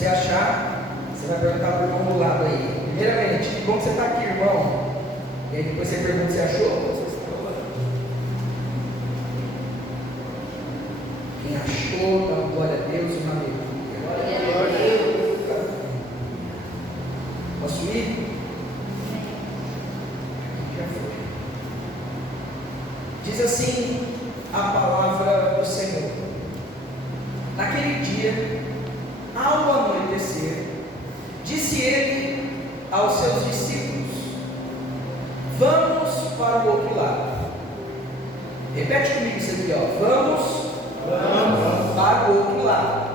você achar, você vai perguntar para o irmão do lado aí. Primeiramente, como você está aqui, irmão? E aí depois você pergunta se achou. Quem achou, dá uma glória a Deus, uma aleluia. Glória a Deus. Posso ir? Já foi. Diz assim a palavra do Senhor: naquele dia, ao anoitecer, disse ele aos seus discípulos: vamos para o outro lado. Repete comigo isso aqui, ó. Vamos para o outro lado.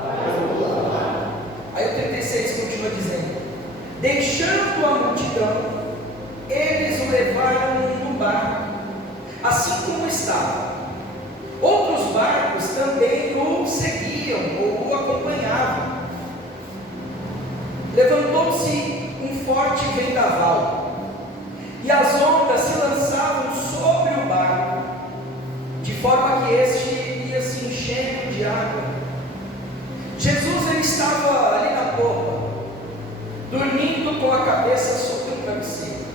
Aí o 36 continua dizendo: deixando a multidão, eles o levaram no barco, assim como estava. Outros barcos também o seguiam ou o acompanhavam. Levantou-se um forte vendaval, e as ondas se lançavam sobre o barco, de forma que este ia se enchendo de água. Jesus, ele estava ali na popa, dormindo com a cabeça sobre o travesseiro.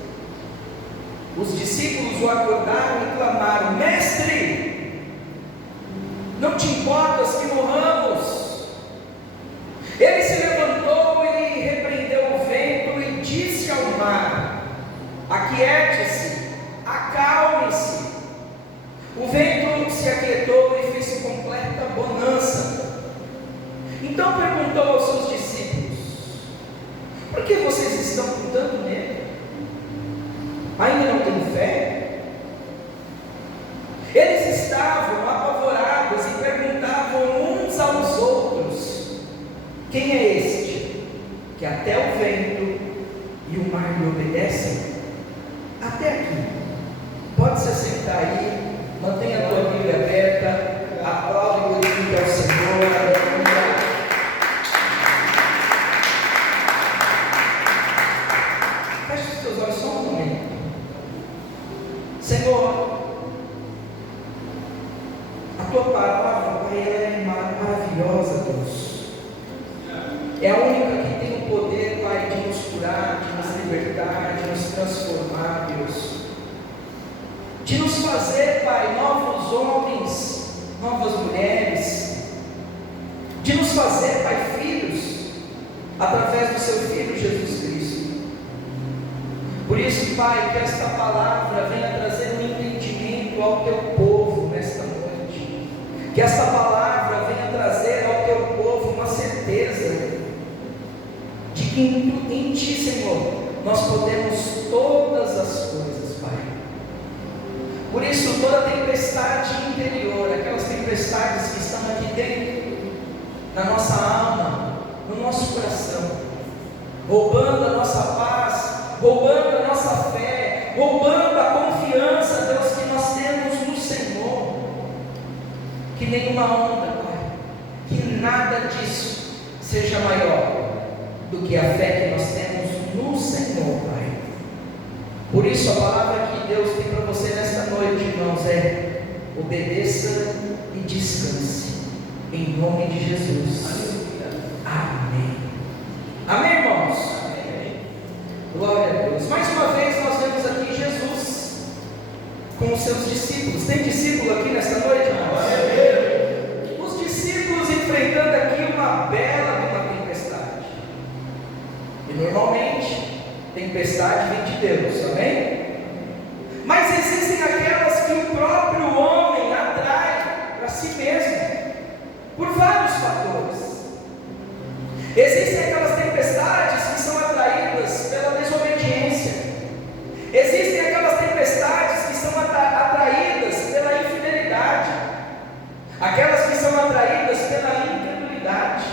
Os discípulos o acordaram e clamaram: mestre, não te importas que morramos? Ele se levantou e repreendeu o vento e disse ao mar: aquiete-se, acalme-se. O vento se aquietou e fez completa bonança. Então perguntou aos seus discípulos: por que vocês estão com tanto medo? Ainda não têm fé? Eles estavam apavorados e perguntavam uns aos outros: quem é este, que até o vento e o mar lhe obedecem? Até aqui. Pode se assentar aí, mantenha a tua Bíblia aberta, aplaude e glorifique ao Senhor. Aleluia. Feche os teus olhos só um momento. Senhor, a tua palavra, Pai, é maravilhosa, Deus. É a única que tem o poder, Pai, de nos curar, de nos libertar, de nos transformar, Deus. De nos fazer, Pai, novos homens, novas mulheres. De nos fazer, Pai, filhos, através do seu Filho Jesus Cristo. Por isso, Pai, que esta palavra venha trazer um entendimento ao teu povo nesta noite. Que esta palavra venha trazer ao teu povo uma certeza de que em Ti, Senhor, nós podemos todas as coisas, Pai. Por isso, toda tempestade interior, aquelas tempestades que estão aqui dentro, na nossa alma, no nosso coração, roubando a nossa paz, roubando a nossa fé, roubando a confiança, Deus, que nós temos no Senhor, que nenhuma onda, Pai, que nada disso seja maior do que a fé que nós temos no Senhor, Pai. Por isso a palavra que Deus tem para você nesta noite, irmãos, é: obedeça e descanse, em nome de Jesus. Amém. Amém, irmãos? Amém. Glória a Deus. Mais uma vez nós vemos aqui Jesus com os seus discípulos. Tem discípulo aqui nesta noite, irmãos? Os discípulos enfrentando aqui uma bela tempestade. E normalmente tempestade vem de Deus, amém? Mas existem aquelas que o próprio homem atrai para si mesmo, por vários fatores. Existem aquelas tempestades que são atraídas pela desobediência. Existem aquelas tempestades que são atraídas pela infidelidade. Aquelas que são atraídas pela incredulidade.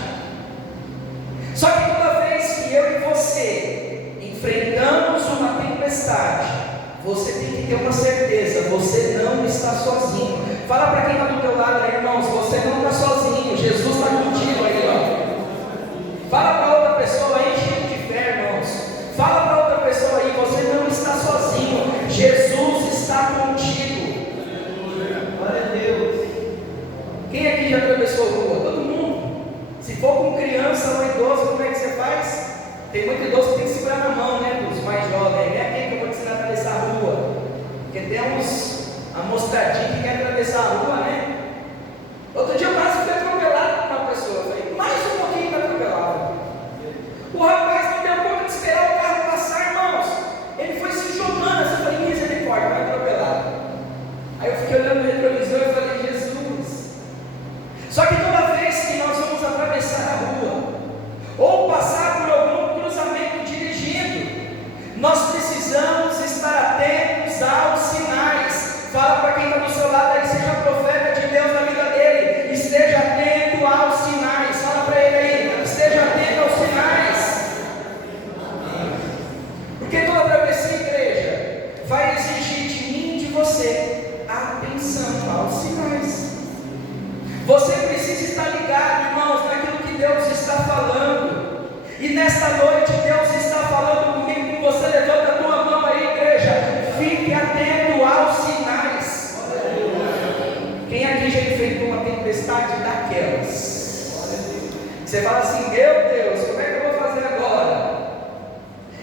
Só que toda vez que eu e você enfrentamos uma tempestade, você tem que ter uma certeza: você não está sozinho. Fala para quem está do teu lado aí, irmãos, você não está sozinho, Jesus está contigo aí, ó. Fala para outra pessoa aí, cheio de fé, irmãos. Fala para outra pessoa aí: você não está sozinho, Jesus está contigo. Glória a Deus. Quem aqui já atravessou a rua? Todo mundo. Se for com criança ou idoso, como é que Tem muito idoso que tem que segurar na mão, né, dos mais jovens. É aqui que eu vou te ensinar a atravessar a rua. Porque tem uns amostradinhos que querem atravessar a rua, né? Outro dia eu quase fui atropelado por uma pessoa. Eu falei, mais um pouquinho para atropelado. O rapaz não deu conta de esperar o carro passar, irmãos. Ele foi se jogando assim. Eu falei, misericórdia, vai atropelar. Aí eu fiquei olhando no retrovisor e falei, Jesus. Só que toda vez que nós vamos atravessar a rua, ou passar por algum cruzamento dirigindo, nós precisamos estar atentos aos sinais. Fala para quem está do seu lado aí, seja profeta de Deus na vida dele, esteja atento aos sinais. Fala para ele aí, esteja atento aos sinais. Porque toda travessia, igreja, vai exigir de mim e de você atenção aos sinais. Você precisa estar ligado, irmãos, naquilo que Deus está falando. E nesta noite Deus está falando comigo, com você. Levanta a tua mão aí, igreja. Fique atento aos sinais. Quem aqui já enfrentou uma tempestade daquelas? Você fala assim, meu Deus, como é que eu vou fazer agora?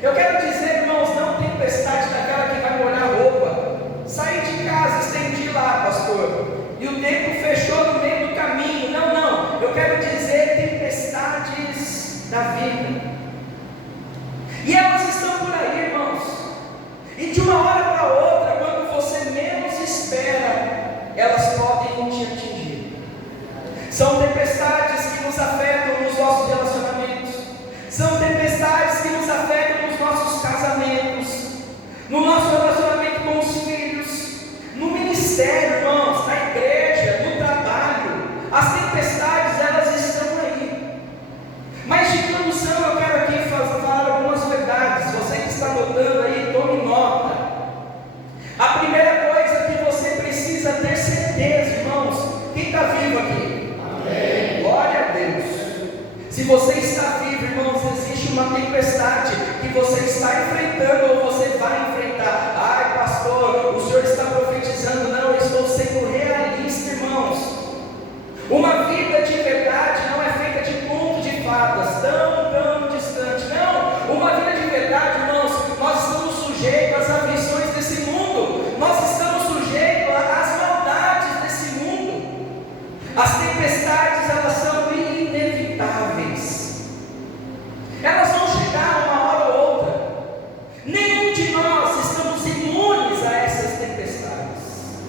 Eu quero dizer, irmãos, não tempestade daquela que vai molhar a roupa. Saí de casa, estendi lá, pastor, e o tempo fechou no meio do caminho. Não, não, eu quero dizer tempestades da vida. E elas estão por aí, irmãos. E de uma hora para outra, quando você menos espera, elas podem te atingir. São tempestades que nos afetam nos nossos relacionamentos. São tempestades que nos afetam nos nossos casamentos, no nosso relacionamento com os filhos, no ministério, irmãos, na igreja, no trabalho. As tempestades, elas estão aí. Mas de introdução eu quero aqui falar algumas verdades. Você que está anotando aí, tome nota. A primeira coisa que você precisa ter certeza, irmãos, quem está vivo aqui? Amém. Glória a Deus. Se você está vivo, irmãos, existe uma tempestade que você está enfrentando ou você vai enfrentar. Ai, pastor, o senhor está profetizando. Não, eu estou sendo realista, irmãos. Uma vida de verdade não é feita de conto de fadas, tão distante. Não, uma vida de verdade, irmãos, nós estamos sujeitos às aflições desse mundo. Nós estamos sujeitos às maldades desse mundo. As tempestades, elas são inevitáveis. Elas vão chegar uma hora ou outra. Nenhum de nós estamos imunes a essas tempestades.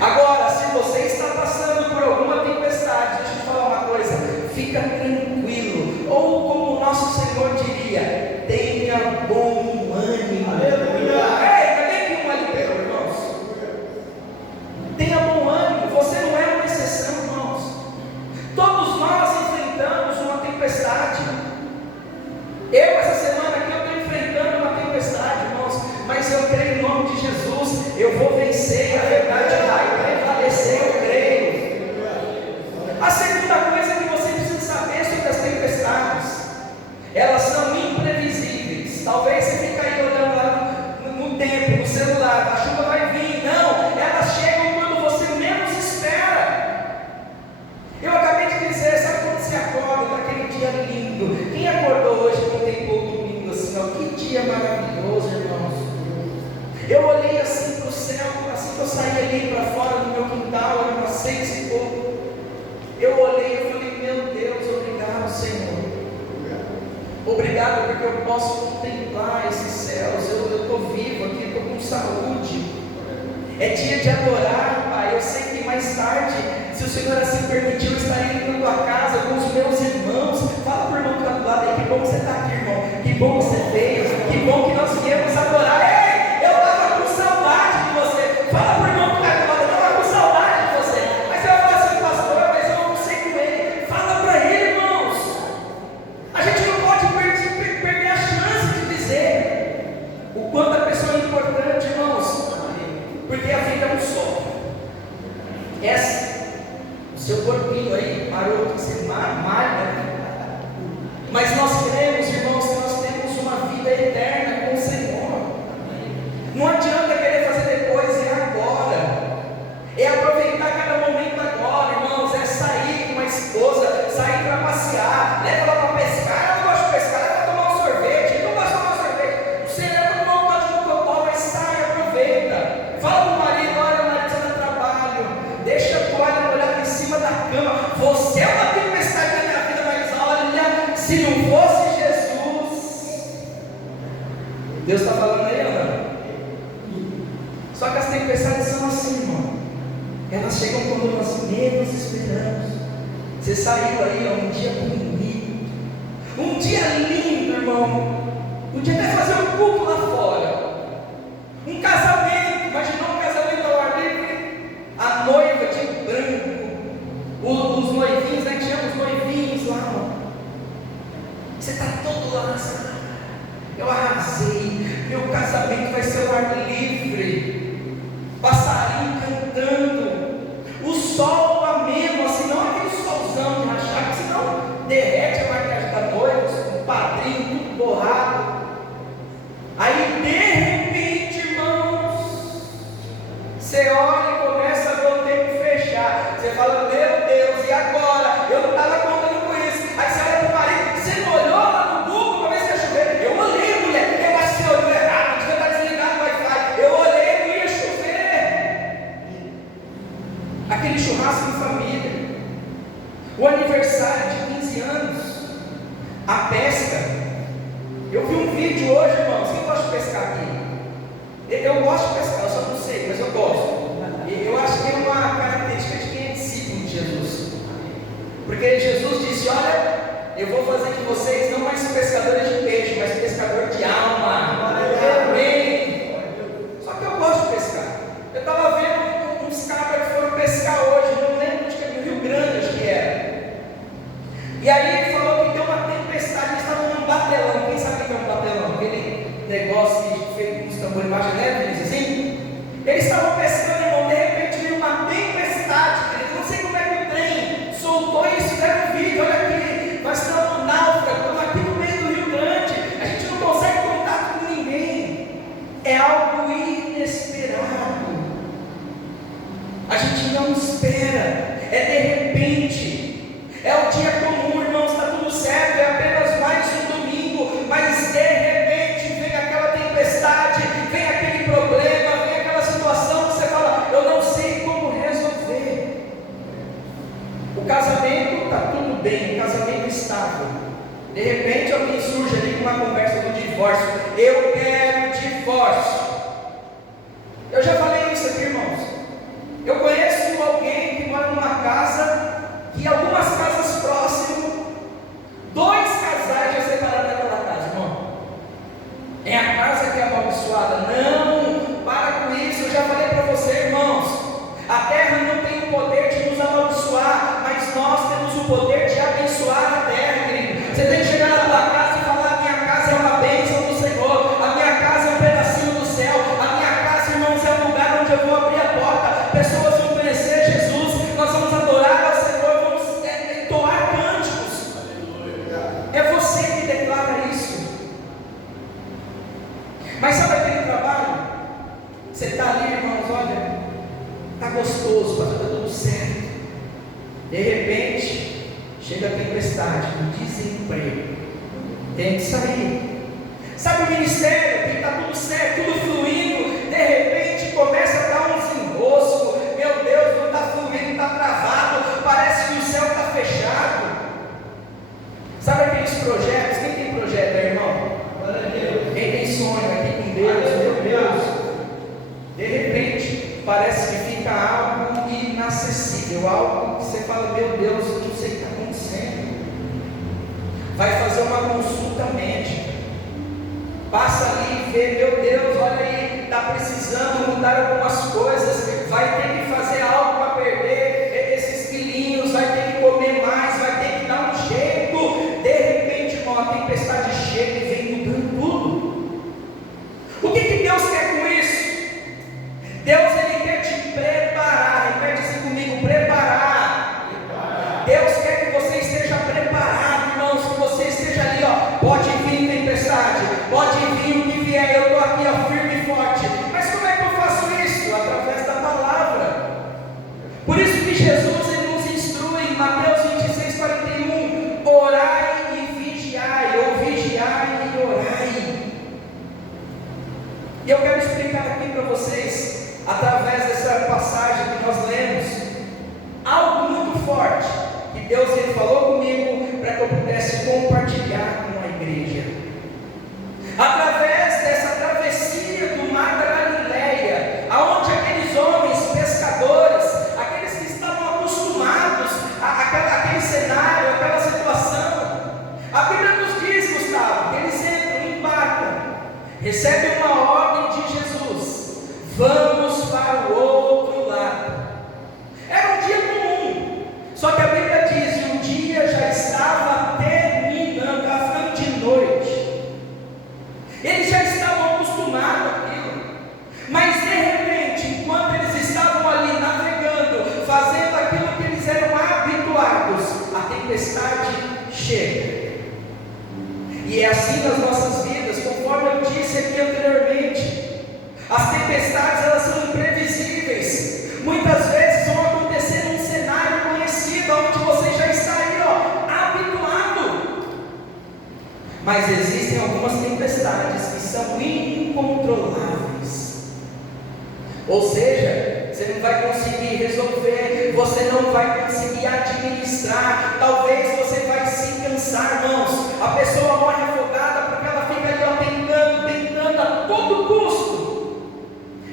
Agora, se você está passando por alguma tempestade, deixa eu te falar uma coisa, fica tranquilo. Ou como o nosso Senhor diria, tenha bom ânimo. Aleluia! Ei, cadê aqui um alívio, irmãos? Tenha bom ânimo, você não é uma exceção, irmãos. Todos nós enfrentamos uma tempestade. Eu, essa semana aqui, eu estou enfrentando uma tempestade, irmãos, mas eu creio em nome de Jesus, eu vou vencer, a verdade vai prevalecer, eu creio. A segunda coisa que você precisa saber sobre as tempestades, elas são imprevisíveis. Talvez você fique aí olhando lá no tempo, no celular, a chuva vai vir. Não, elas chegam quando você menos espera. Eu acabei de dizer, sabe quando você acorda naquele dia lindo? Quem acordou hoje quando tem pouco lindo assim? Ó, que dia maravilhoso, irmãos. Eu olhei assim para o céu, assim que eu saí ali para fora do meu quintal, era umas 6 e pouco. Eu olhei e falei, meu Deus, obrigado, Senhor. Obrigado porque eu posso contemplar esses céus. Eu estou vivo aqui, estou com saúde. É dia de adorar, Pai. Eu sei que mais tarde, se o Senhor assim permitir, eu estarei indo na tua casa com os meus irmãos. Fala para o irmão que está do lado aí, que bom que você está aqui, irmão. Que bom que você veio, que bom que nós viemos adorar. Ei, eu estava com saudade de você. Fala para o irmão que está do lado, eu estava com saudade de você. Mas você vai falar assim, pastor, mas eu não sei com ele. Fala para ele, irmãos. A gente não pode perder a chance de dizer o quanto a pessoa é importante, irmãos. Porque a vida é um só. O seu corpinho aí, maroto, que você mata, Deus está falando aí ou não? Só que as tempestades são assim, irmão. Elas chegam quando nós menos esperamos. Você saiu aí, ó, um dia bonito, um dia lindo, irmão. Podia até fazer um culto lá fora. Um casamento, imaginou um casamento ao ar livre, a noiva de branco, os noivinhos, né? Tinha os noivinhos lá, ó. Você está todo lá, eu arrasei, meu casamento vai ser ao ar livre, passarinho cantando, o sol ameno, assim, não aquele solzão de rachar, que senão derrete a maquiagem da noiva, o padrinho tudo borrado. Aí de repente, irmãos, você olha e começa a ver o tempo fechar. Você fala, meu Deus, e agora? Eu não estava contando com isso. Aí você olha para o marido, você não olhou lá no Google para ver se ia chover? Eu olhei, mulher, eu acho que você olhou errado, devia estar desligado o Wi-Fi. Eu olhei, não ia chover. Aquele churrasco em família, o aniversário de 15 anos, a pesca. Eu vi um vídeo hoje, irmãos. Quem gosta de pescar aqui? Eu gosto de pescar, eu só não sei, mas eu gosto. Eu acho que é uma característica de quem é discípulo de Jesus. Porque Jesus disse: olha, eu vou fazer de vocês não mais pescadores de peixe, mas pescadores de alma. Amém. Só que eu gosto de pescar. Eu estava vendo uns cabras que foram pescar hoje, não lembro onde que é, no Rio Grande, acho que era. E aí ele falou que deu uma tempestade, eles estavam num batelão. Quem sabe o que é um batelão? Aquele negócio feito com os tambores embaixo de neve, assim. Eles estavam pescando, irmão, de repente veio uma tempestade. Eu não sei como é que o trem soltou isso, fizeram um vídeo, olha aqui, nós estamos no náufrago, estamos aqui no meio do Rio Grande, a gente não consegue contato com ninguém. É algo inesperado. A gente não espera, é de repente, é o dia comum, irmãos, está tudo certo, é apenas mais um domingo, mas de repente vem aquela tempestade, vem aquele problema, vem aquela situação que você fala, eu não sei como resolver. O casamento está tudo bem, o casamento estável. De repente alguém surge ali com uma conversa do divórcio. Eu quero divórcio. Eu já falei isso aqui, irmãos. Eu conheço alguém que mora numa casa, que algumas casas próximas, 2 casais já separaram daquela casa, irmão. É a casa que é amaldiçoada. Não, para com isso. Eu já falei para você, irmãos, a terra não tem o poder de nos amaldiçoar, mas nós temos o poder de abençoar a terra, querido. Você tem que chegar na tua casa e falar: a minha casa é uma bênção do Senhor, a minha casa é um pedacinho do céu, a minha casa, irmãos, é um lugar onde eu vou abrir a porta, pessoas vão conhecer Jesus, nós vamos adorar ao Senhor, vamos entoar cânticos. É você que declara isso. Mas sabe aquele trabalho? Você está ali, irmãos, olha, está gostoso, está tudo certo. De repente, chega a tempestade, o desemprego, tem que sair. Sabe o ministério, que está tudo certo, tudo fluindo, de repente começa a dar uns enroscos. Meu Deus, não está fluindo, está travado, parece que o céu está fechado. Sabe aqueles projetos? Quem tem projeto aí, irmão? Quem tem sonho aqui com Deus, meu Deus, de repente parece que fica algo inacessível, algo que você fala: meu Deus, eu não sei o que está acontecendo. Vai fazer uma consulta médica, passa ali e vê: meu Deus, olha aí, está precisando mudar algumas coisas, vai ter que fazer algo para perder esses quilinhos, vai ter que comer mais, vai ter que dar um jeito. De repente, irmão, a tempestade chega e vem mudando tudo. O que Deus quer com isso? Deus, Ele quer te preparar. Repete assim comigo: preparar. Deus quer que você esteja preparado, irmãos, que você esteja ali, ó. Pode vir tempestade, pode vir o que vier, eu estou aqui, ó, firme e forte. Mas como é que eu faço isso? Através da palavra. Por isso que Jesus, Ele nos instrui em Mateus 26:41: orai e vigiai. Ouvir chega. E é assim nas nossas vidas, conforme eu disse aqui anteriormente. As tempestades, elas são imprevisíveis. Muitas vezes vão acontecer num cenário conhecido, onde você já está aí, habituado. Mas existem algumas tempestades que são incontroláveis. Ou seja, você não vai conseguir resolver, você não vai conseguir administrar. Talvez você vai se cansar, irmãos. A pessoa morre afogada porque ela fica ali tentando a todo custo.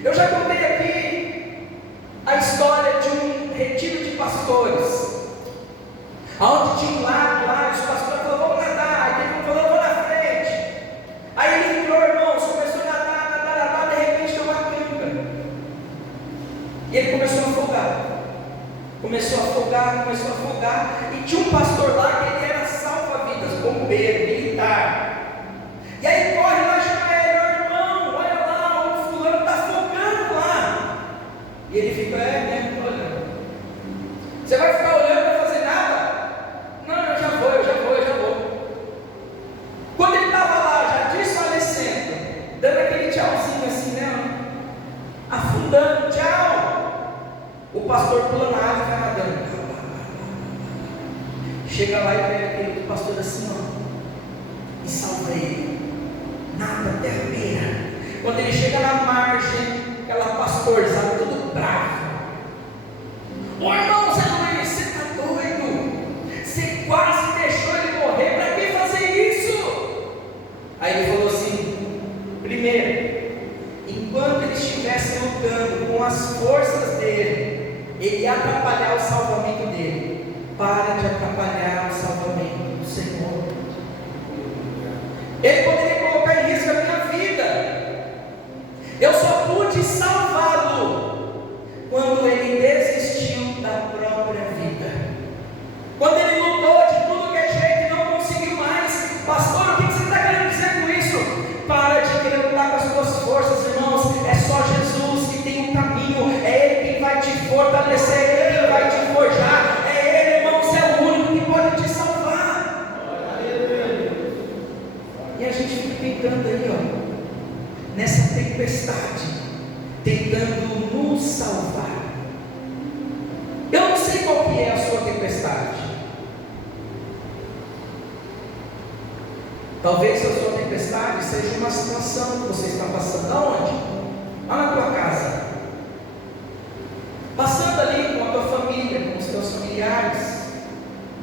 Eu já contei aqui a história de um retiro de pastores, onde tinha um lago lá, os pastores falaram, vamos nadar. Aí ele falou, vou na frente. Aí ele entrou, irmãos, começou a nadar, de repente deu uma cãibra. E ele começou a afogar. E tinha um pastor lá que ele era salva-vidas, bombeiro, militar. E aí corre lá, chama ele, irmão, olha lá, o fulano está afogando lá. E ele fica, olhando. Você vai ficar olhando, não vai fazer nada? Não, eu já vou. Quando ele estava lá, já desfalecendo, dando aquele tchauzinho assim, né? Afundando, tchau. O pastor pula na água e vai nadando. Chega lá e pega aquele pastor assim, e salva ele. Nada até a beira. Quando ele chega na margem, aquela pastorzada, tudo bravo. Ô irmão Zé Luiz, você está doido? Você quase deixou ele morrer, para que fazer isso? Aí ele falou assim: primeiro, enquanto ele estivesse lutando com as forças dele, ele ia atrapalhar o salvamento dele. Para de atrapalhar o salvamento do Senhor. Ele poderia colocar em risco a minha vida. Eu só pude salvá-lo quando ele desistiu da própria vida. Quando ele lutou de tudo que é jeito e não conseguiu mais. Pastor, o que você está querendo dizer com isso? Para de querer lutar com as suas forças, irmãos. É só Jesus que tem um caminho. É Ele quem vai te fortalecer, é Ele quem vai te forjar. Pode te salvar. E a gente fica tentando aí, nessa tempestade, tentando nos salvar. Eu não sei qual que é a sua tempestade. Talvez a sua tempestade seja uma situação que você está passando. Aonde? Lá na tua casa. Passando ali com a tua família, com os teus familiares.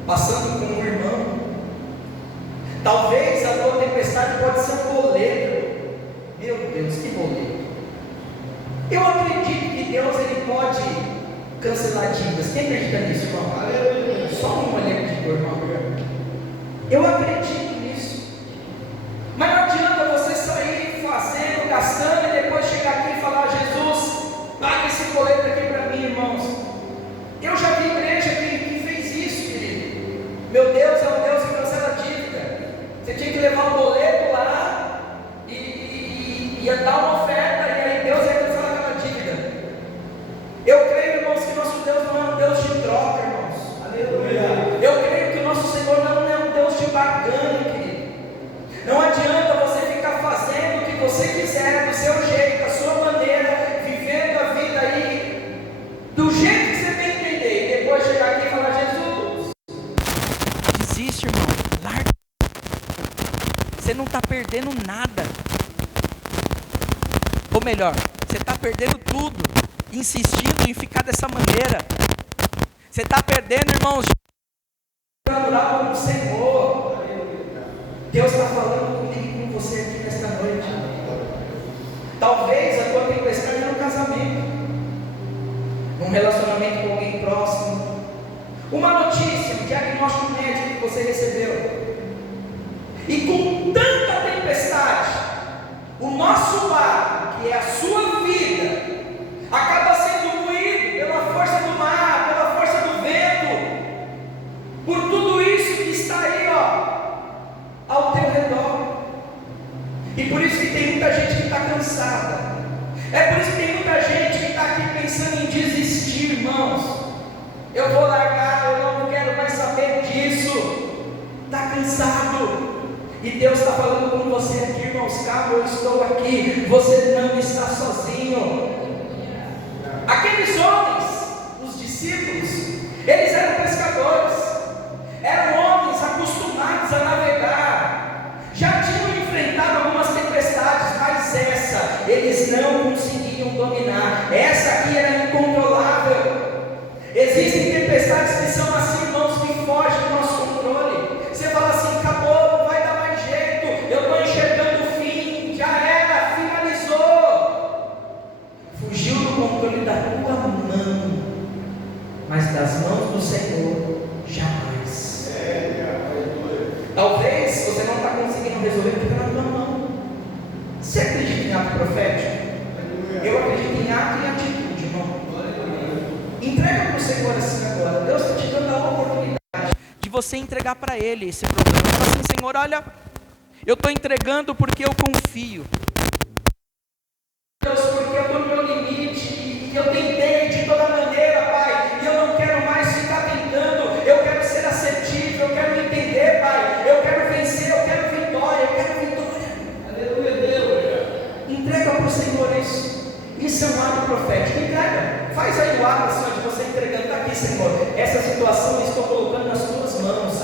Passando com um irmão. Talvez a tua tempestade pode ser um boleto. Meu Deus, que boleto. Eu acredito que Deus ele pode cancelar dívidas. Quem acredita nisso, irmão? Só um ali acreditou, irmão. Eu acredito nisso. Mas não adianta você sair fazendo, gastando e depois chegar aqui e falar: Jesus, paga esse boleto aqui para mim, irmãos. Eu já vi igreja que fez isso, querido. Meu Deus é um Deus que cancela dívida. Você tinha que levar um boleto lá e ia dar uma oferta, e aí Deus ia cancelar aquela dívida. Eu creio, irmãos, que nosso Deus não é um Deus de troca, irmãos. Aleluia. Eu creio que o nosso Senhor não é um Deus de barganha, querido. Não adianta você ficar fazendo o que você quiser, do seu jeito, da sua maneira, vivendo a vida aí do jeito que você tem que entender, e depois chegar aqui e falar: Jesus, desiste, irmão, larga. Você não está perdendo nada. Ou melhor, você está perdendo tudo, insistindo em ficar dessa maneira. Você está perdendo, irmãos, natural com o Senhor. Deus está falando comigo e com você aqui nesta noite. Talvez a tua tempestade é no casamento, num relacionamento com alguém próximo, uma notícia, um diagnóstico médico que você recebeu. E com tanta tempestade, o nosso lar, que é a sua vida, acaba sendo moído pela força do mar, pela força do vento, por tudo isso que está aí, ao teu redor. E por isso que tem muita gente que está cansada. É por isso que tem muita gente que está aqui pensando em desistir, irmãos. Eu vou largar, eu não quero mais saber disso. Está cansado. E Deus está falando com você aqui, irmãos, calma, eu estou aqui, você não está sozinho. Aqueles homens, os discípulos, eles eram pescadores, eram homens acostumados a navegar, já tinham enfrentado algumas tempestades, mas essa eles não conseguiam dominar. Essa aqui era incontrolável. Existem tempestades que são assim, irmãos, que fogem do nosso controle. Você fala assim, acabou, não vai dar mais jeito, eu estou enxergando o fim, já era, finalizou. Fugiu do controle da tua mão, mas das mãos do Senhor, jamais. Talvez você não está conseguindo resolver porque está na tua mão. Você acredita em ato profético? Eu acredito em ato e atitude, irmão. Entrega para o Senhor assim agora. Deus está te dando a oportunidade de você entregar para Ele esse problema. Fala assim, Senhor, olha, eu estou entregando porque eu confio. Deus, porque eu estou no meu limite e eu tentei de toda maneira, Pai, e eu não quero mais ficar tentando. Eu quero ser assertivo, eu quero entender, Pai. Eu quero vencer, eu quero vitória, eu quero vitória. Aleluia, Deus. Entrega para o Senhor isso. Isso é um ato profético. Entrega. Faz aí o ato assim, de você entregando. Está aqui, Senhor. Essa situação eu estou colocando nas tuas mãos.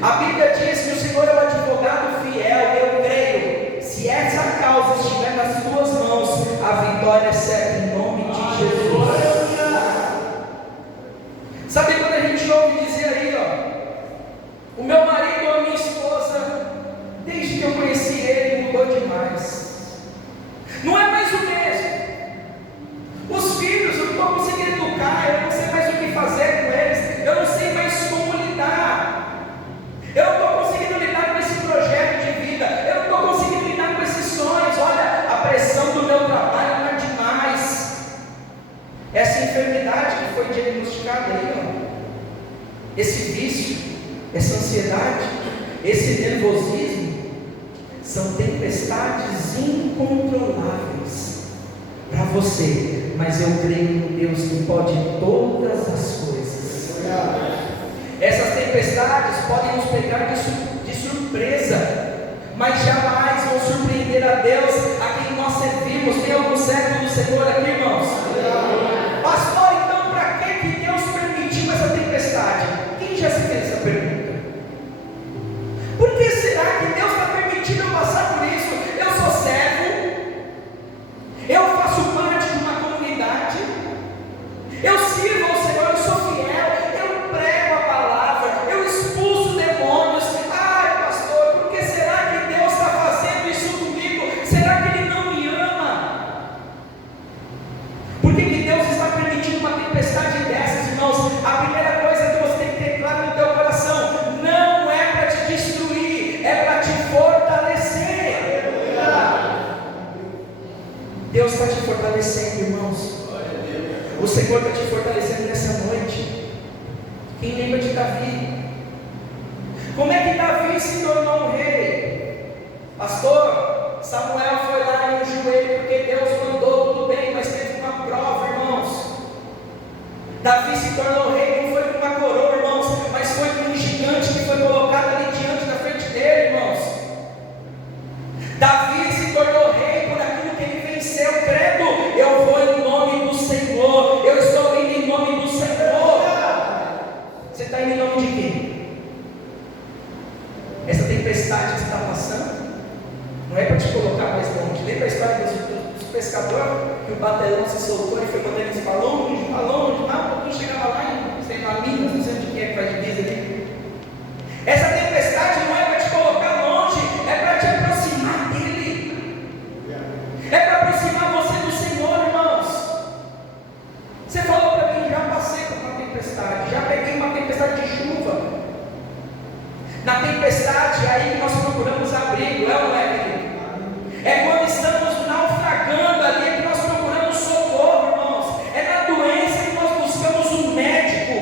A Bíblia diz que o Senhor é o advogado fiel. Eu creio. Se essa causa estiver nas tuas mãos, a vitória é certa em nome de Jesus. Sabe quando a gente ouve dizer aí, ó, o meu marido ou a minha esposa, desde que eu conheci ele, mudou demais. Não é mais o mesmo. Os filhos, eu não estou conseguindo educar, eu não sei mais o que fazer com eles, eu não sei mais como lidar, eu não estou conseguindo lidar com esse projeto de vida, eu não estou conseguindo lidar com esses sonhos. Olha, a pressão do meu trabalho não é demais. Essa enfermidade que foi diagnosticada aí, ó, esse vício, essa ansiedade, esse nervosismo, são tempestades incontroláveis para você, mas eu creio no Deus que pode todas as coisas. Essas tempestades podem nos pegar de surpresa, mas jamais vão surpreender a Deus, a quem nós servimos. Tem algum servo do Senhor aqui, irmãos? Pastor, então para que Deus permitiu essa tempestade? Quem já se fez essa pergunta? Por que será que Deus está permitindo eu passar por isso? Eu sou servo, eu faço parte de uma comunidade, eu sirvo ao Senhor, eu sou fiel, eu prego a palavra, eu expulso demônios. Ai, pastor, por que será que Deus está fazendo isso comigo? Será que Ele não me ama? Por que Deus está permitindo uma tempestade dessas, irmãos? A primeira coisa que você tem que ter claro no teu coração: não é para te destruir, é para te fortalecer. Deus está te fortalecendo, irmãos. O Senhor está te fortalecendo nessa noite. Quem lembra de Davi? Como é que Davi se tornou um rei? Pastor, Samuel foi lá em um joelho porque Deus mandou, tudo bem, mas teve uma prova, irmãos. Davi se tornou rei, não foi com uma coroa, irmãos, mas foi com um gigante que foi colocado ali diante da frente dele, irmãos. Davi se tornou rei por aquilo que ele venceu. Credo, eu vou em nome do Senhor, eu estou indo em nome do Senhor. Você está indo em nome de quem? Essa tempestade que você está passando não é para te colocar mais longe. Lembra a história dos pescadores? Que o batelão se soltou e foi mandando eles para longe, não chegava lá em, sei lá, Minas, não sei onde que é que faz divisa ali. Essa tempestade não é para te colocar longe, é para te aproximar dele, é para aproximar você do Senhor, irmãos. Você falou para mim: já passei por uma tempestade, já peguei uma tempestade de chuva. Na tempestade é aí que nós procuramos abrigo, é ou não é, querido? É quando estamos naufragando ali que nós procuramos socorro, irmãos. É na doença que nós buscamos um médico.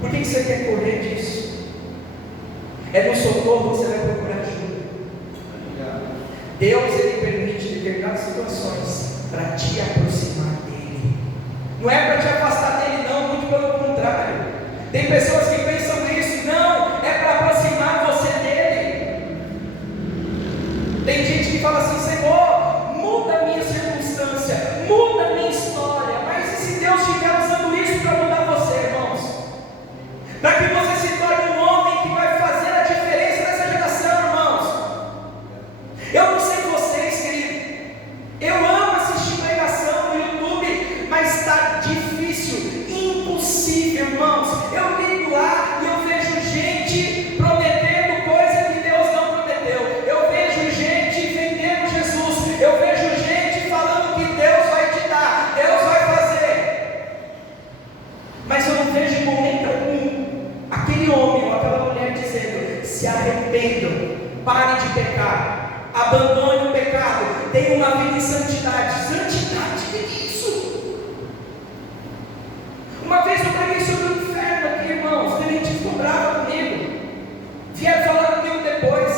Por que você quer correr disso? É no socorro que você vai procurar ajuda. Deus, Ele permite determinadas situações para te aproximar dEle. Não é para te afastar dEle, não, muito pelo contrário. Tem pessoas que pensam isso, não, é para se arrependam, parem de pecar, abandonem o pecado, tenham uma vida em santidade. Santidade, o que é isso? Uma vez eu preguei sobre o inferno aqui, irmãos, tem gente que ficou brava comigo, vieram falar comigo depois: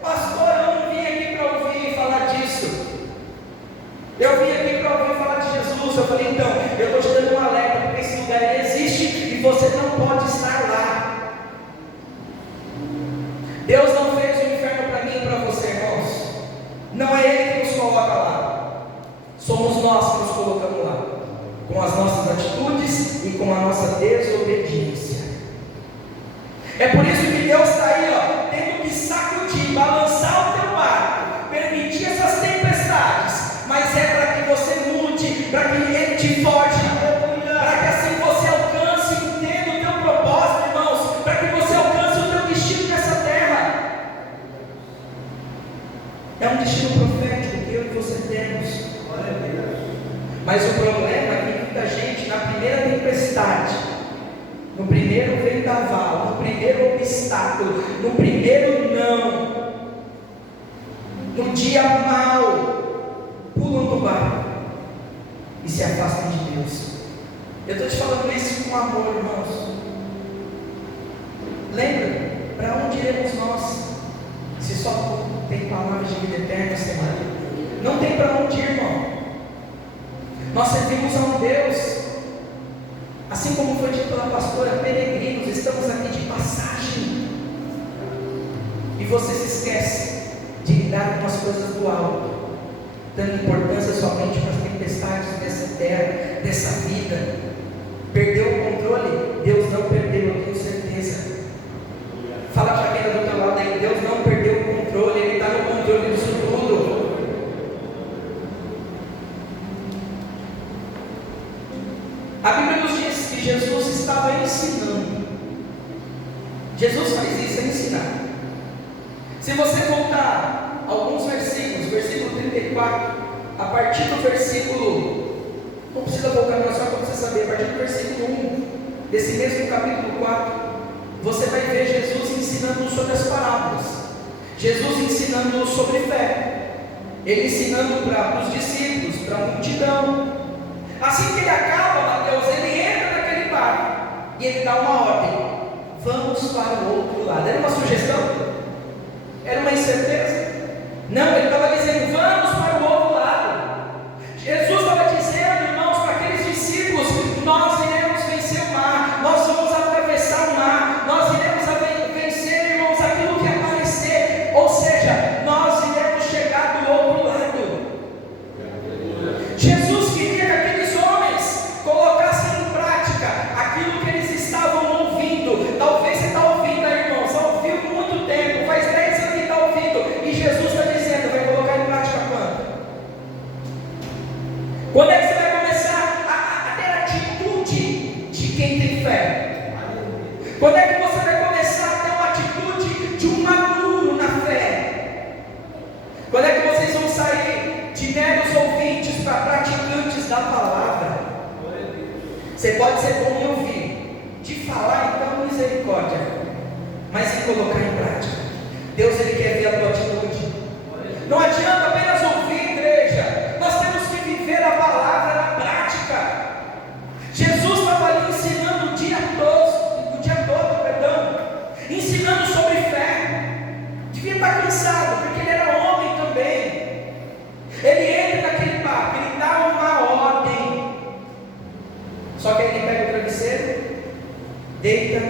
pastor, eu não vim aqui para ouvir falar disso, eu vim aqui para ouvir falar de Jesus. Eu falei: então, eu estou te dando um alerta, porque esse lugar existe e você não pode estar lá. Deus não fez o inferno para mim e para você, irmãos. Não é Ele que nos coloca lá, somos nós que nos colocamos lá, com as nossas atitudes e com a nossa desobediência. É por isso que Deus está aí, ó, tendo que sacudir, balançar o teu barco, permitir essas tempestades, mas é para que você mude, para que Ele te forge, para que assim você alcance, entenda o teu propósito, irmãos, para que você alcance o teu destino nessa terra. É um destino profético que eu e você temos. Mas o problema é que muita gente, na primeira tempestade, no primeiro vendaval, no primeiro obstáculo, no primeiro não, no dia mau, pulam do barco e se afastam de Deus. Eu estou te falando isso com amor, irmãos. Lembra? Para onde iremos nós? Se só tem palavras de vida eterna, semana. Não tem para onde ir, irmão. Nós servimos a um Deus, assim como foi dito pela pastora, peregrinos, estamos aqui de passagem. E você se esquece de lidar com as coisas do alto, dando importância somente para as tempestades dessa terra, dessa vida. Perdeu o controle? Deus não perdeu, eu tenho certeza. Fala para quem está do teu lado aí: Deus não perdeu o controle, Ele está no controle disso tudo. A Bíblia nos diz que Jesus estava ensinando. Jesus faz isso, é ensinar. Se você voltar alguns versículos, versículo 34, a partir do versículo, não precisa voltar, mas só para você saber, a partir do versículo 1, desse mesmo capítulo 4, você vai ver Jesus ensinando sobre as parábolas, Jesus ensinando sobre fé, Ele ensinando para os discípulos, para a multidão. Assim que ele acaba, Mateus, ele entra naquele barco e ele dá uma ordem: vamos para o outro lado. Era uma sugestão? Era uma incerteza? Não, ele estava dizendo: vamos para o outro lado. Jesus estava dizendo, irmãos, para aqueles discípulos: nós iremos vencer o mar, nós vamos atravessar o mar, nós iremos vencer, irmãos, aquilo que aparecer, ou seja, nós iremos chegar do outro lado. Jesus queria que aqueles homens colocassem em prática aquilo que eles estavam ouvindo. Talvez você está ouvindo aí, irmão, você ouviu muito tempo, faz 10 anos que está ouvindo, e Jesus está dizendo: vai colocar em prática quando? Quando é que você vai começar a ter atitude de quem tem fé? Quando é que você vai começar a ter uma atitude de um maduro na fé? Quando é que vocês vão sair de meros ouvintes para praticantes da palavra? Você pode ser bom em ouvir, de falar então misericórdia, mas em colocar em prática. Deus, Ele quer ver a tua atitude. Não adianta apenas ouvir, igreja, nós temos que viver a palavra na prática. Jesus estava ali ensinando o dia todo, ensinando sobre fé. Devia estar cansado, porque ele era homem também. Ele entra naquele barco, ele dá uma ordem. Só que aí ele pega o travesseiro, deita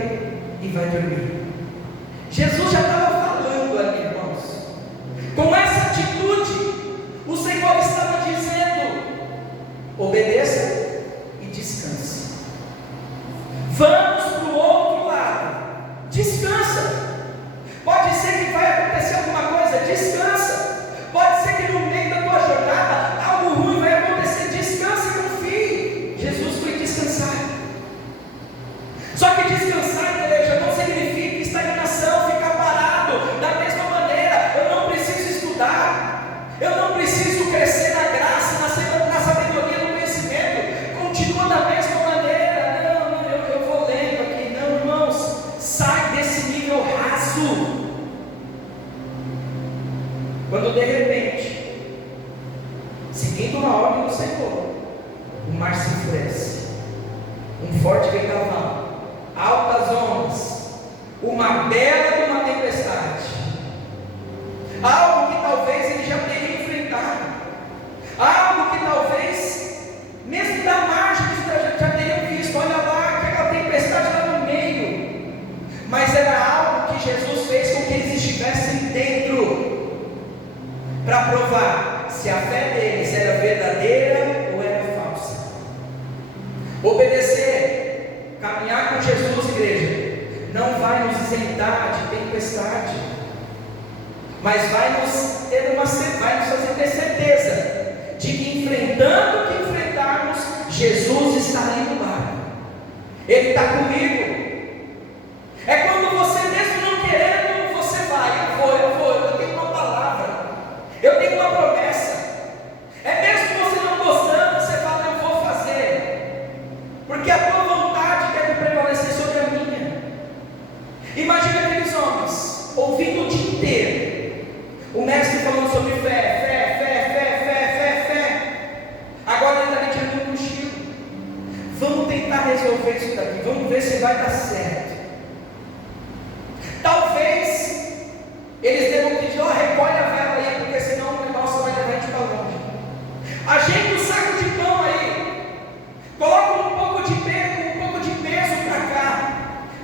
e vai dormir. Jesus já estava falando ali, irmãos. Com essa atitude, o Senhor estava dizendo: obedeça e descanse. Vamos para o outro lado. Descansa. Pode ser que vai acontecer alguma coisa, descansa. Pode ser que no meio da tua jornada algo ruim vai acontecer, descansa e confie. Jesus foi descansar. Só que descansar, igreja, não significa estagnação, ficar parado da mesma maneira. Eu não preciso estudar, eu não preciso crescer na graça, na sabedoria, no conhecimento. Continua da mesma maneira. Não, eu vou lendo aqui. Não, irmãos, sai desse nível raso. quando de repente, seguindo uma ordem do Senhor, o mar se enfurece, um forte vendaval, altas ondas, uma bela de uma tempestade, algo que talvez ele já teria enfrentado, algo que talvez, mesmo da margem, já teriam visto. Olha lá, aquela tempestade lá no meio, mas era algo que Jesus fez com que eles estivessem dentro, para provar se a fé deles era verdadeira ou era falsa. Obedecer, caminhar com Jesus, igreja, não vai nos isentar de tempestade, mas vai nos fazer ter certeza de que, enfrentando o que enfrentarmos, Jesus está ali no barco, Ele está comigo. É quando você, mesmo não querendo, você vai. Eu tenho uma palavra, eu tenho uma promessa. É mesmo você não gostando, você fala: eu vou fazer, porque a tua vontade deve prevalecer sobre a minha. Imagina aqueles homens ouvindo o dia inteiro o mestre falando sobre fé. Agora ele está ali tirando um cochilo. Vamos tentar resolver isso daqui, vamos ver se vai dar certo. Talvez eles devam pedir: recolhe a vela aí, porque senão o negócio vai levar a gente para longe. Ajeita o saco de pão aí, coloca um pouco de peso para cá.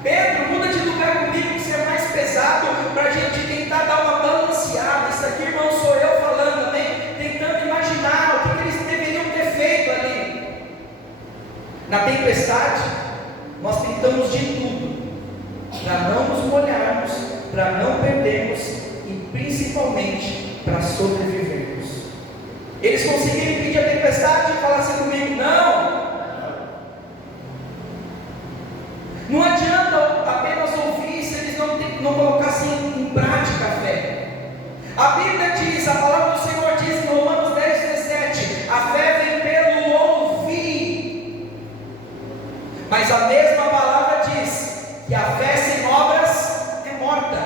Pedro, muda de lugar comigo, que você é mais pesado, para a gente tentar dar uma balanceada. Isso aqui, irmão, sou eu falando também, tentando imaginar o que eles deveriam ter feito ali. Na tempestade, nós tentamos de tudo para não nos molharmos, para não perdermos e principalmente para sobrevivermos. Eles conseguiram impedir a tempestade e falassem comigo: não adianta apenas ouvir se eles não colocassem em prática a fé. A Bíblia diz, a palavra do Senhor diz em Romanos 10:17: a fé vem pelo ouvir. Mas a mesma palavra diz que a fé sem obras é morta.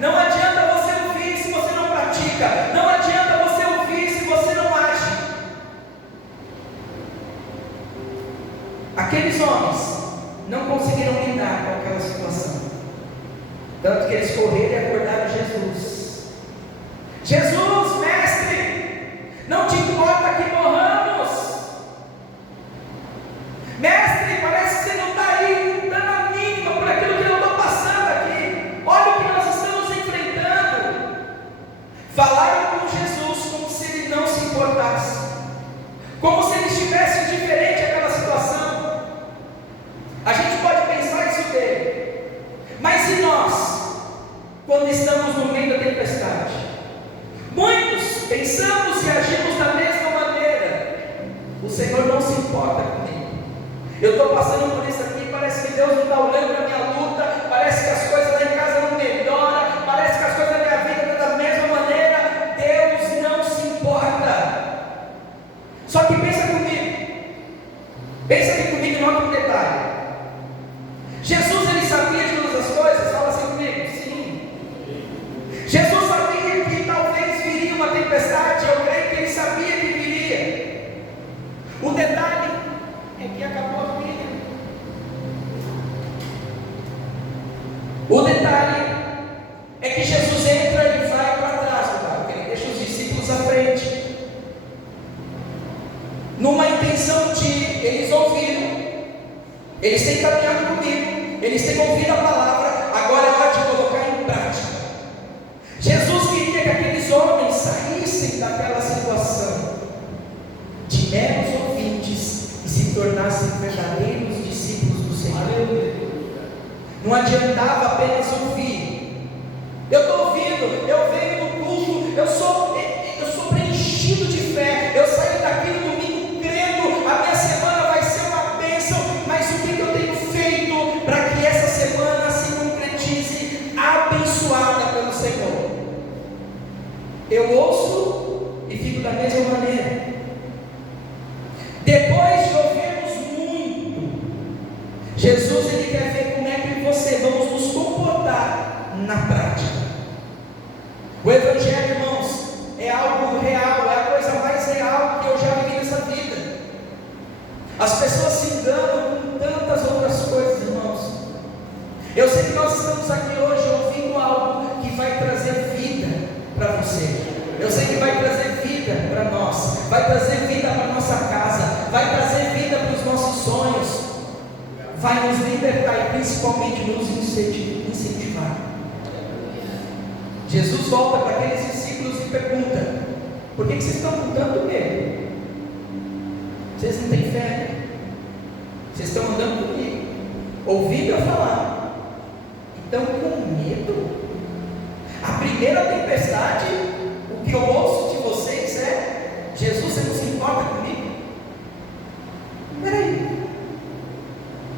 Não adianta você ouvir se você não pratica. Não adianta você ouvir se você não age. Aqueles homens não conseguiram lidar com aquela situação, tanto que eles correram e acordaram Jesus. Jesus, mestre, não te importa que morramos? Mestre, parece que você não está aí dando a mínima por aquilo que eu estou passando aqui. Olha o que nós estamos enfrentando. Falaram com Jesus como se ele não se importasse, como se ele estivesse indiferente àquela situação. A gente pode pensar isso dele, mas e nós, quando estamos no meio da tempestade? Muitos pensamos e agimos da mesma maneira. O Senhor não se importa comigo. Eu estou passando por isso aqui, parece que Deus não está olhando para a minha luta, parece que as coisas lá em casa não melhoram, parece que as coisas da minha vida estão da mesma maneira. Deus não se importa. Só que pensa aqui comigo em outro detalhe. Jesus, ele sabia de todas as coisas? Fala assim comigo. Sim. Jesus sabia que talvez viria uma tempestade. Eu creio que ele sabia que viria. O detalhe é que acabou a vida. O detalhe é que Jesus entra e vai para trás do barco. Ele deixa os discípulos à frente, numa intenção de eles ouviram. Eles têm caminhado comigo, eles têm ouvido a palavra, agora é hora de colocar em prática. Jesus queria que aqueles homens saíssem daquela situação de meros ouvintes e se tornassem verdadeiros discípulos do Senhor. Não adiantava apenas ouvir. Eu estou ouvindo, eu venho no culto, eu sou preenchido de fé, eu saio daqui no domingo crendo, a minha semana vai ser uma bênção, mas o que eu tenho feito para que essa semana se concretize abençoada pelo Senhor? Eu ouço e fico da mesma maneira. Depois de ouvirmos muito, Jesus, ele quer ver como é que vamos nos comportar na prática. O Evangelho, irmãos, é algo real, é a coisa mais real que eu já vivi nessa vida. As pessoas se enganam com tantas outras coisas, irmãos. Eu sei que nós estamos aqui hoje ouvindo algo que vai trazer vida para você. Eu sei que vai trazer vida para nós, vai trazer vida para a nossa casa, vai trazer vida para os nossos sonhos, vai nos libertar e principalmente nos incentivar. Jesus volta para aqueles discípulos e pergunta: por que vocês estão com tanto medo? Vocês não têm fé? Vocês estão andando comigo, ouvindo eu falar, estão com medo? A primeira tempestade, o que eu ouço de vocês é: Jesus, você não se importa comigo? Peraí,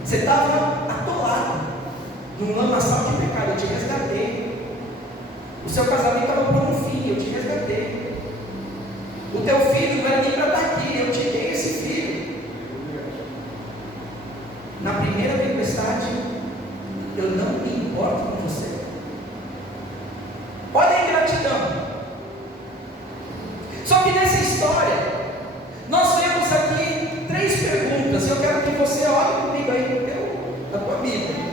você estava atolado num lamaçal de pecado, eu te resgatei. O seu casamento estava por um fim, eu te resgatei. O teu filho não era nem para estar aqui, eu te dei esse filho. Na primeira tempestade, eu não me importo com você. Olha a ingratidão. Só que nessa história, nós vemos aqui 3 perguntas. Eu quero que você olhe comigo aí na tua Bíblia.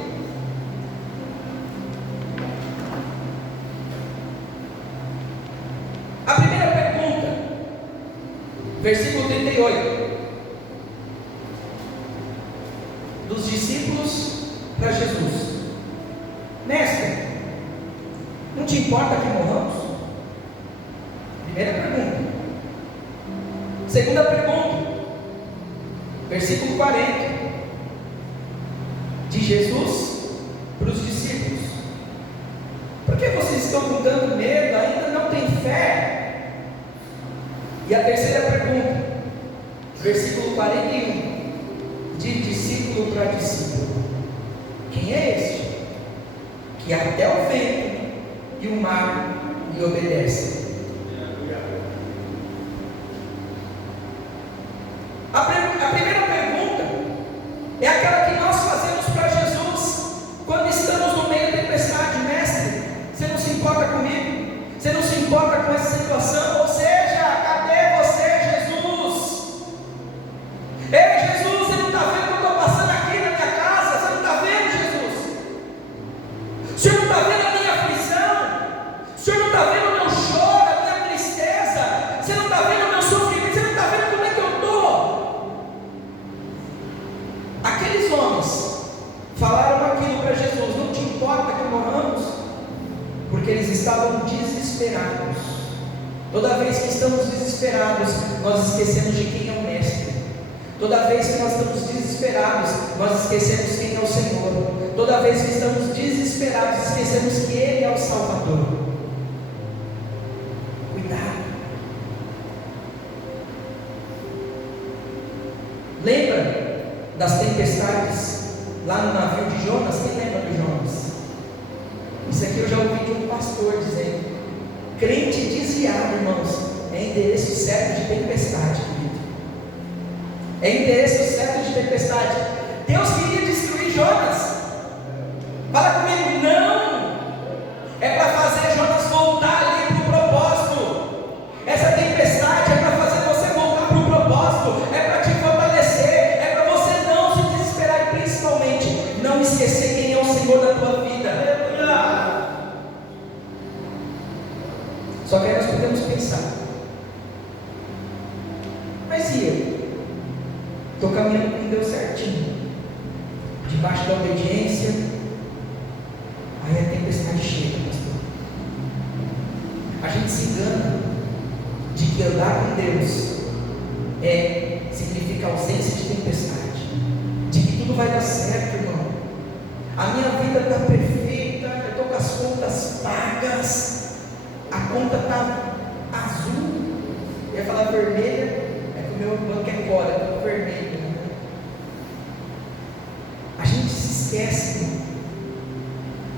A primeira pergunta, versículo 38, dos discípulos para Jesus: Mestre, não te importa que morramos? Primeira pergunta. Segunda pergunta, versículo 40, de Jesus para os discípulos: por que vocês estão com tanto medo? Ainda não têm fé? E a terceira pergunta, versículo 41, de discípulo para discípulo: quem é este que até o vento e o mar lhe obedecem? A primeira pergunta é aquela que nós fazemos para Jesus quando estamos no meio da tempestade: Mestre, você não se importa comigo? Você não se importa com essa situação? Ou seja, cadê você, Jesus? Ei, Jesus, você não está vendo o que eu estou passando aqui na minha casa? Você não está vendo, Jesus? O Senhor não está vendo a minha aflição? O Senhor não está vendo o meu choro, a minha tristeza? Você não está vendo o meu sofrimento? Você não está vendo como é que eu estou? Aqueles homens falaram aquilo para Jesus: não te importa que morramos? Porque eles estavam desesperados. Toda vez que estamos desesperados, nós esquecemos de quem é o Mestre. Toda vez que nós estamos desesperados, nós esquecemos quem é o Senhor. Toda vez que estamos desesperados, esquecemos que Ele é o Salvador. Cuidado. Lembra das tempestades lá no navio de Jonas? Quem lembra de Jonas? Isso aqui eu já ouvi de um pastor dizendo: crente desviado, irmãos, é endereço certo de tempestade, querido. É endereço certo de tempestade. Deus queria destruir Jonas. Fala comigo: não. É para fazer Jonas voltar ali para o propósito. Essa tempestade é para fazer você voltar para o propósito. É para te fortalecer. É para você não se desesperar e principalmente não esquecer quem é o Senhor da tua vida. Só que aí nós podemos pensar: mas e eu? Estou caminhando com Deus certinho, debaixo da obediência. Aí a tempestade chega, pastor. A gente se engana de que andar com Deus significa ausência de tempestade, de que tudo vai dar certo, irmão. A minha vida está perfeita, eu estou com as contas pagas. A conta está azul. Eu ia falar vermelha, é que o meu banco é fora, é vermelho. A gente se esquece.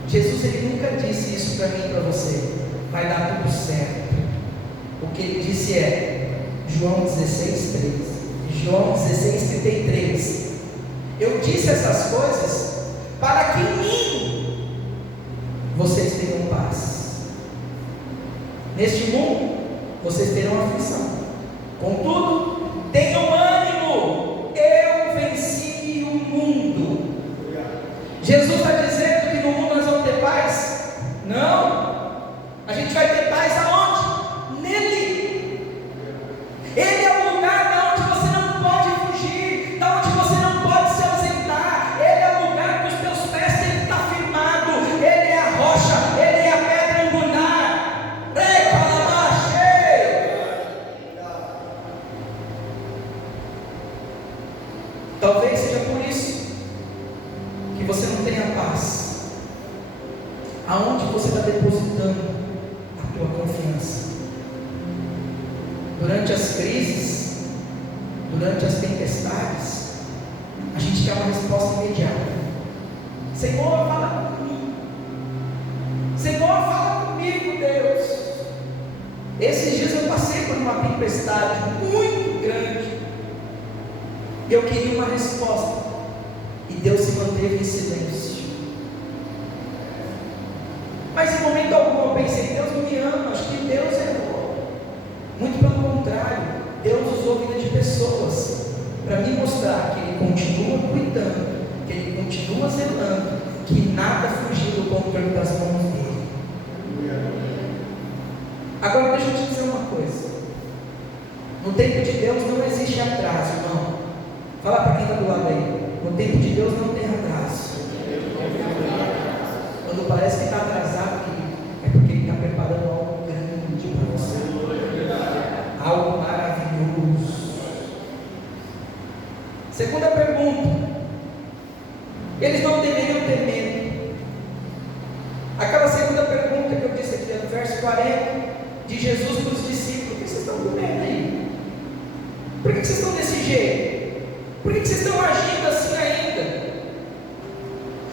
Jesus, ele nunca disse isso para mim e para você: vai dar tudo certo. O que ele disse é João 16:3. João 16:33. Eu disse essas coisas para que em mim vocês tenham paz. Neste mundo vocês terão aflição. Contudo, tenham ânimo, eu venci o mundo. Jesus está dizendo que no mundo nós vamos ter paz? Não. A gente vai ter paz aonde? Nele. Ele é o lugar da onde você não pode fugir, da onde você não pode se ausentar. Ele é o lugar que os teus pés têm que estar firmados. Ele é a rocha, ele é a pedra angular. Talvez seja por isso que você não tenha paz. Aonde você está depositando a tua confiança? Durante as crises, durante as tempestades, a gente quer uma resposta imediata. Senhor, fala comigo. Senhor, fala comigo, Deus. Esses dias eu passei por uma tempestade muito grande. Eu queria uma resposta, e Deus se manteve em silêncio. Mas em momento algum eu pensei, Deus não me ama, acho que Deus errou. Muito pelo contrário, Deus usou a vida de pessoas para me mostrar que Ele continua cuidando, que Ele continua zelando, que nada fugiu do controle das mãos dEle. Agora deixa eu te dizer uma coisa. No tempo de Deus não existe atraso, irmão. Fala para quem está do lado aí. No tempo de Deus não tem atraso. Quando parece que está atrasado, é porque Ele está preparando algo grande para você, algo maravilhoso. Segunda pergunta: eles não deveriam ter medo? Aquela segunda pergunta que eu disse aqui no verso 40, de Jesus para os discípulos: por que vocês estão com medo aí? Por que vocês estão desse jeito? Por que vocês estão agindo assim ainda?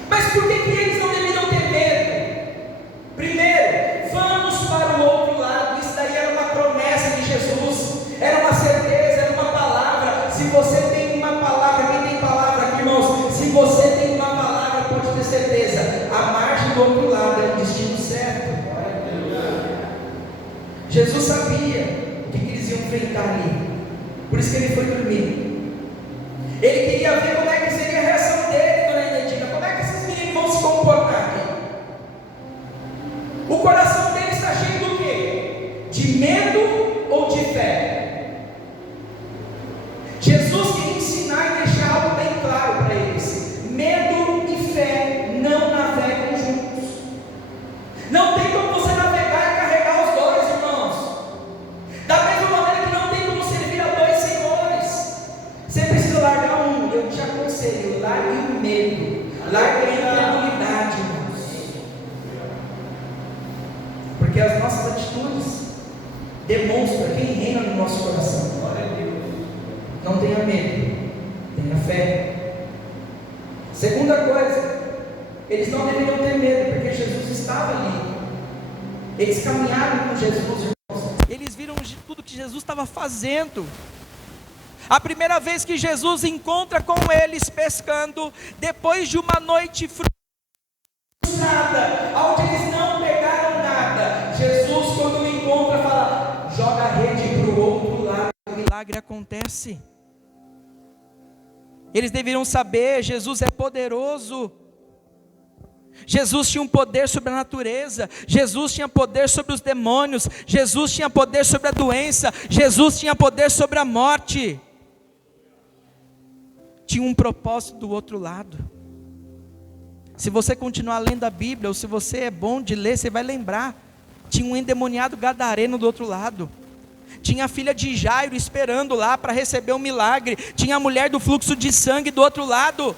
Mas por que eles não deveriam ter medo? Primeiro, vamos para o outro lado. Isso daí era uma promessa de Jesus, era uma certeza, era uma palavra. Se você tem uma palavra, quem tem palavra aqui, irmãos? Se você tem uma palavra, pode ter certeza, a margem do outro lado é o destino certo. Jesus sabia o que eles iam enfrentar ali, por isso que ele foi dormir. Ele queria ver como é que seria a reação dele, dona Inedina. Como é que esses meninos vão se comportar aqui? O coração dele está cheio do quê? De medo ou de fé? Jesus queria ensinar e deixar algo bem claro para eles: medo e fé não navegam juntos. Não tem como você navegar e carregar os dois, irmãos. Da mesma maneira que não tem como servir a dois senhores. Você precisa largar um. Eu te aconselho, largue o medo, largue a incredulidade, irmãos. Porque as nossas atitudes demonstram quem reina no nosso coração. Glória a Deus. Não tenha medo, tenha fé. Segunda coisa, eles não deveriam ter medo, porque Jesus estava ali. Eles caminharam com Jesus, irmãos. Eles viram tudo que Jesus estava fazendo. A primeira vez que Jesus encontra com eles pescando, depois de uma noite frustrada, onde eles não pegaram nada, Jesus, quando o encontra, fala: joga a rede para o outro lado. O milagre acontece. Eles deveriam saber: Jesus é poderoso. Jesus tinha um poder sobre a natureza, Jesus tinha poder sobre os demônios, Jesus tinha poder sobre a doença, Jesus tinha poder sobre a morte. Tinha um propósito do outro lado. Se você continuar lendo a Bíblia, ou se você é bom de ler, você vai lembrar. Tinha um endemoniado gadareno do outro lado. Tinha a filha de Jairo esperando lá para receber um milagre. Tinha a mulher do fluxo de sangue do outro lado.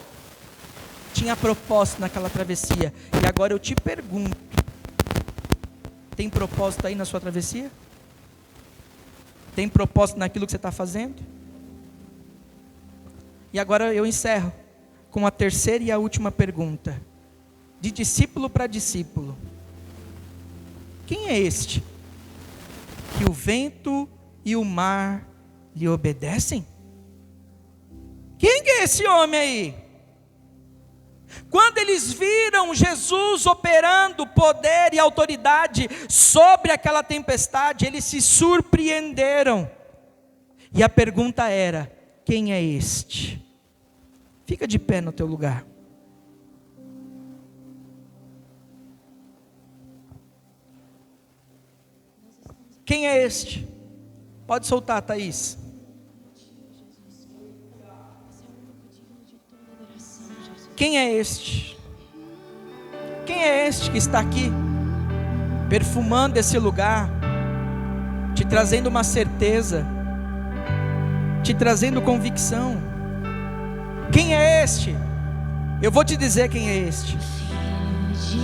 Tinha propósito naquela travessia. E agora eu te pergunto: tem propósito aí na sua travessia? Tem propósito naquilo que você está fazendo? E agora eu encerro com a terceira e a última pergunta, de discípulo para discípulo: quem é este que o vento e o mar lhe obedecem? Quem é esse homem aí? Quando eles viram Jesus operando poder e autoridade sobre aquela tempestade, eles se surpreenderam. E a pergunta era: quem é este? Fica de pé no teu lugar. Quem é este? Pode soltar, Thaís. Quem é este? Quem é este que está aqui, perfumando esse lugar, te trazendo uma certeza, te trazendo convicção? Quem é este? Eu vou te dizer quem é este.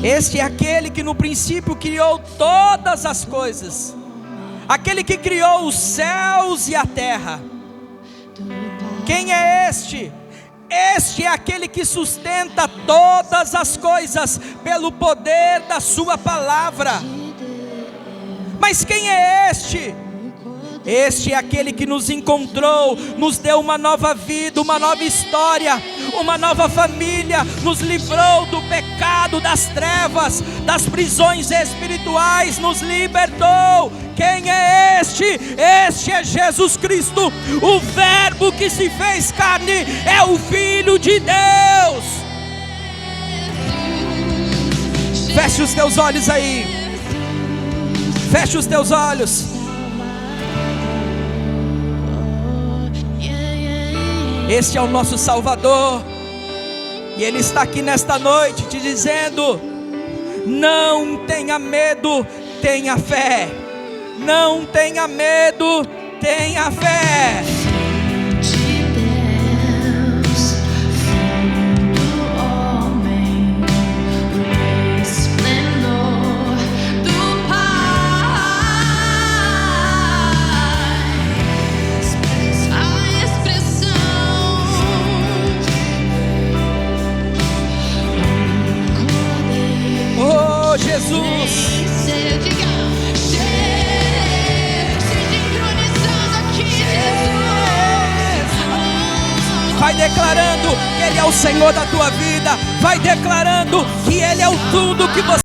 Este é aquele que no princípio criou todas as coisas, aquele que criou os céus e a terra. Quem é este? Este é aquele que sustenta todas as coisas pelo poder da sua palavra. Mas quem é este? Este é aquele que nos encontrou, nos deu uma nova vida, uma nova história, uma nova família, nos livrou do pecado, das trevas, das prisões espirituais, nos libertou. Quem é este? Este é Jesus Cristo, o Verbo que se fez carne, é o Filho de Deus. Feche os teus olhos aí, feche os teus olhos. Este é o nosso Salvador, e Ele está aqui nesta noite te dizendo: não tenha medo, tenha fé. Não tenha medo, tenha fé. Oh, Jesus. Vai declarando que Ele é o Senhor da tua vida. Vai declarando que Ele é o tudo que você